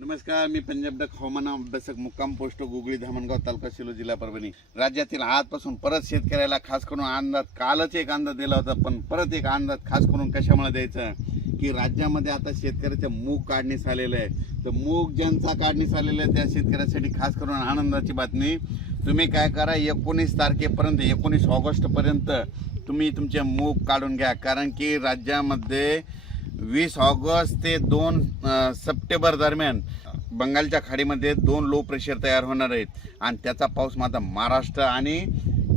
नमस्कार मी पंजाब डक हवामान अभ्यासक मुक्काम पोस्ट गुगळी धामणगाव तालुका शिलो जिल्हा परभणी. राज्यातील आजपासून परत शेतकऱ्याला खास करून अंदाज कालच एक अंदाज दिला होता पण परत एक अंदाज खास करून कशामुळे द्यायचा? की राज्यामध्ये आता शेतकऱ्याचं मूग काढणीस आलेलं आहे. तर मूग ज्यांचा काढणीस आलेलं आहे त्या शेतकऱ्यासाठी खास करून आनंदाची बातमी. तुम्ही काय करा एकोणीस तारखेपर्यंत एकोणीस ऑगस्टपर्यंत तुम्ही तुमचे मूग काढून घ्या. कारण की राज्यामध्ये वीस ऑगस्ट ते दोन सप्टेंबर दरम्यान बंगालच्या खाडीमध्ये दोन लो प्रेशर तयार होणार आहेत. आणि त्याचा पाऊस मात्र महाराष्ट्र आणि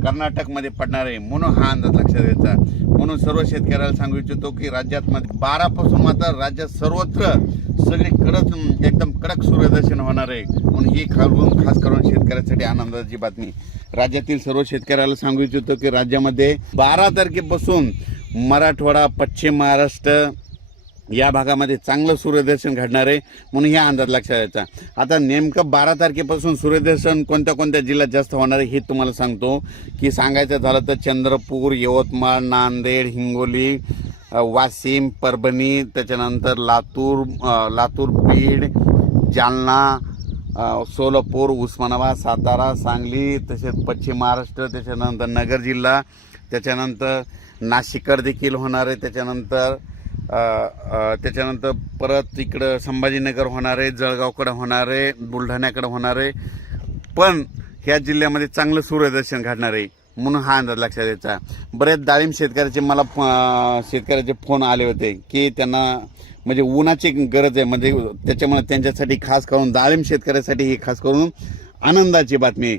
कर्नाटकमध्ये पडणार आहे म्हणून हा अंदाज लक्षात घ्यायचा म्हणून सर्व शेतकऱ्याला सांगू इच्छितो की राज्यात मध्ये बारापासून मात्र राज्यात सर्वत्र सगळी कडक एकदम कडक सूर्यदर्शन होणार आहे. म्हणून ही खालून खास करून शेतकऱ्यासाठी आनंदाची बातमी. राज्यातील सर्व शेतकऱ्याला सांगू इच्छितो की राज्यामध्ये बारा तारखेपासून मराठवाडा पश्चिम महाराष्ट्र या भागामध्ये चांगलं सूर्यदर्शन घडणार आहे म्हणून ह्या अंदाज लक्षात यायचा आता नेमकं बारा तारखेपासून सूर्यदर्शन कोणत्या कोणत्या जिल्ह्यात जास्त होणार आहे हे तुम्हाला सांगतो. की सांगायचं झालं तर चंद्रपूर यवतमाळ नांदेड हिंगोली वाशिम परभणी त्याच्यानंतर लातूर लातूर बीड जालना सोलापूर उस्मानाबाद सातारा सांगली तसेच पश्चिम महाराष्ट्र त्याच्यानंतर नगर जिल्हा त्याच्यानंतर नाशिककर देखील होणार आहे त्याच्यानंतर त्याच्यानंतर परत इकडं संभाजीनगर होणार आहे जळगावकडं होणार आहे बुलढाण्याकडं होणार आहे पण ह्या जिल्ह्यामध्ये चांगलं सूर्यदर्शन घडणार आहे म्हणून हा अंदाज लक्षात यायचा. बरेच डाळिंब शेतकऱ्याचे मला फ- शेतकऱ्याचे फोन आले होते की त्यांना म्हणजे उन्हाची गरज आहे म्हणजे त्याच्यामुळे त्यांच्यासाठी खास करून डाळिंब शेतकऱ्यासाठी ही खास करून आनंदाची बातमी आहे.